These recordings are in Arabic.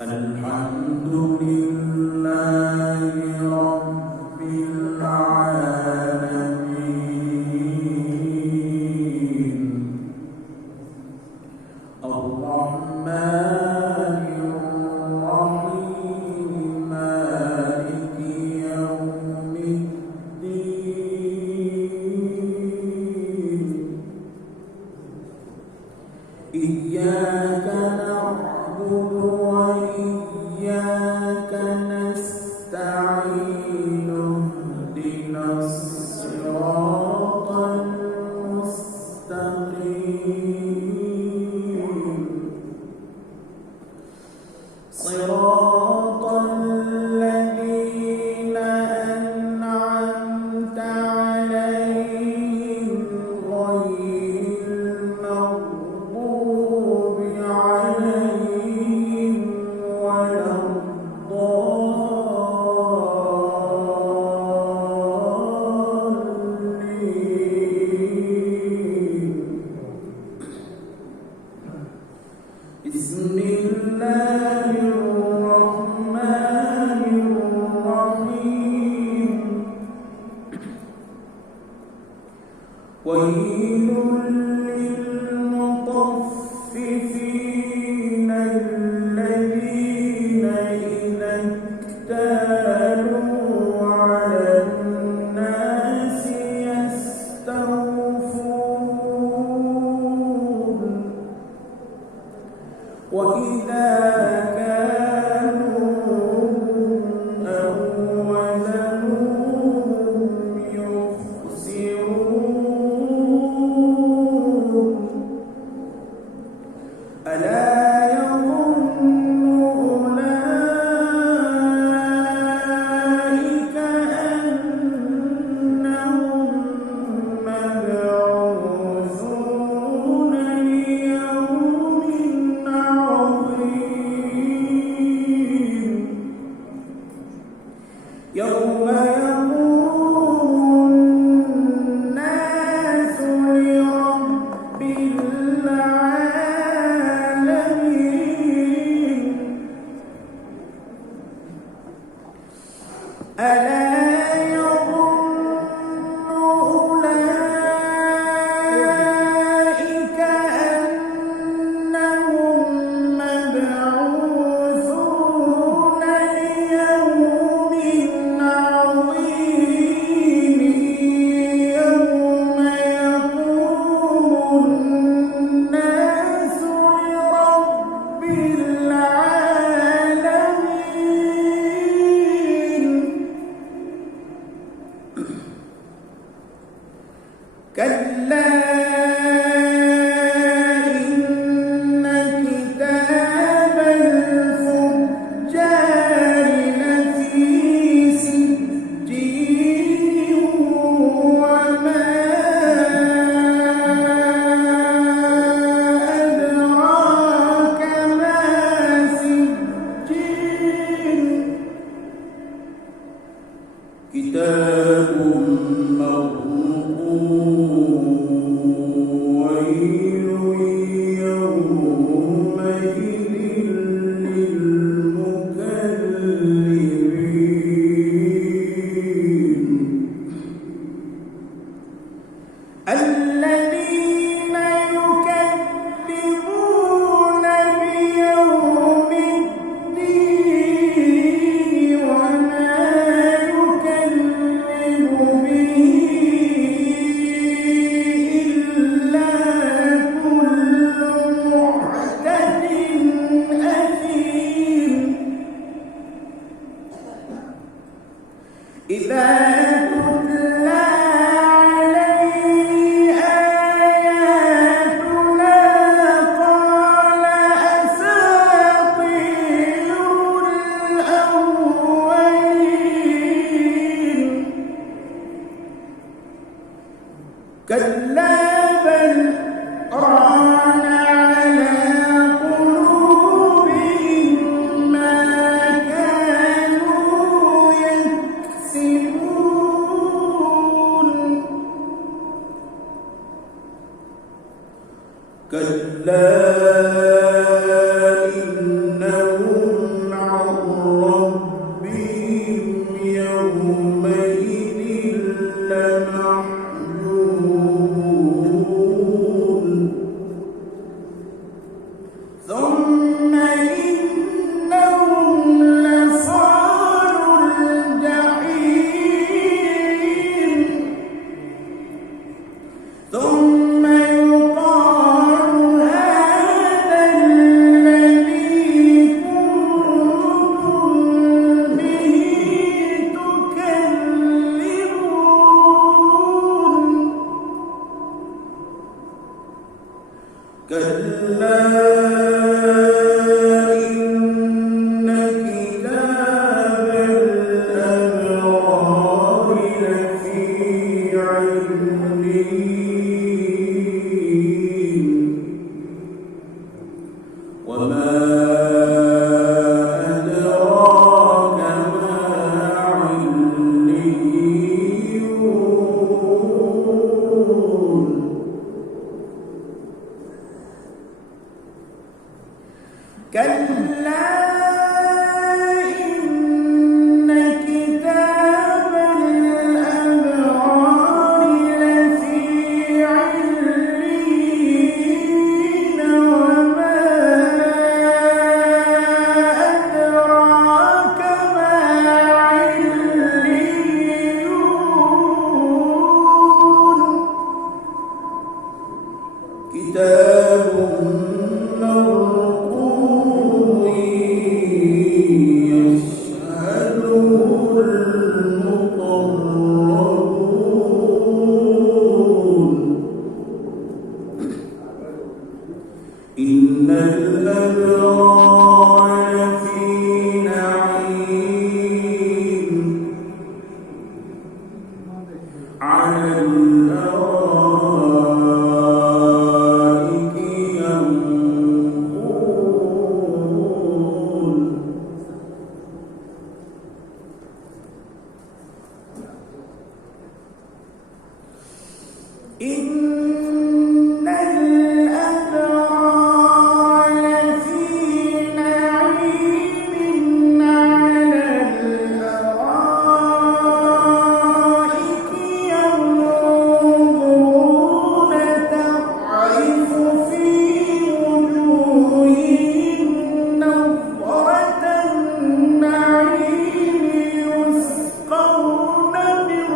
الحمد لله رب العالمين الرحمن الرحيم مالك يوم الدين إياك نعبد وإياك نستعين اهدنا الصراط المستقيم صراط الذين أنعمت عليهم غير المغضوب عليهم ولا الضالين. بسم الله الرحمن الرحيم ويل للمطففين الذين إذا اكتالوا على الناس يستوفون وإذا كالوهم أو وزنوهم يخسرون ألا يظن أولئك أنهم مبعوثون ليوم عظيم يوم يقوم الناس لرب العالمين ألا يظن أولئك أنهم مبعوثون ليوم عظيم يوم يقوم الناس لرب العالمين كلا إن كتاب الفجار لفي سجين وما أدراك ما سجين كتاب مرقوم ويل يومئذ للمكذبين الذين يكذبون بيوم الدين وما يكذب به إلا كل معتد أثيم إذا تتلى عليه آياتنا قال أساطير الأولين كلا بل ران على قلوبهم ما كانوا يكسبون كلا إنهم ثم إنهم لصالوا الجحيم ثم يقال هذا الذي كنتم به تكذبون كلا إن كتاب الأبرار لفي عليين وما أدراك ما عليون كلا إن كتاب الأبرار لفي عليين وما أدراك ما عليون كتاب مرقوم يشهده المقربون إن الأبرار لفي نعيم على الأرائك ينظرون إن الأبرار لفي نعيم على الأرائك ينظرون تعرف في وجوههم نضرة النعيم يسقون من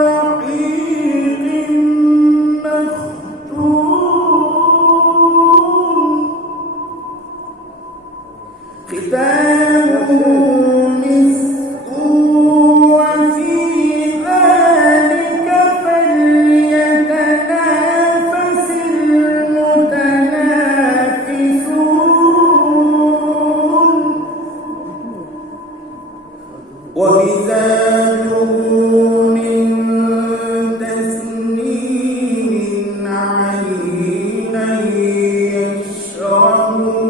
رحيق ختامه مسك وفي ذلك فليتنافس المتنافسون ومزاجه من تسنيم عينا يشرب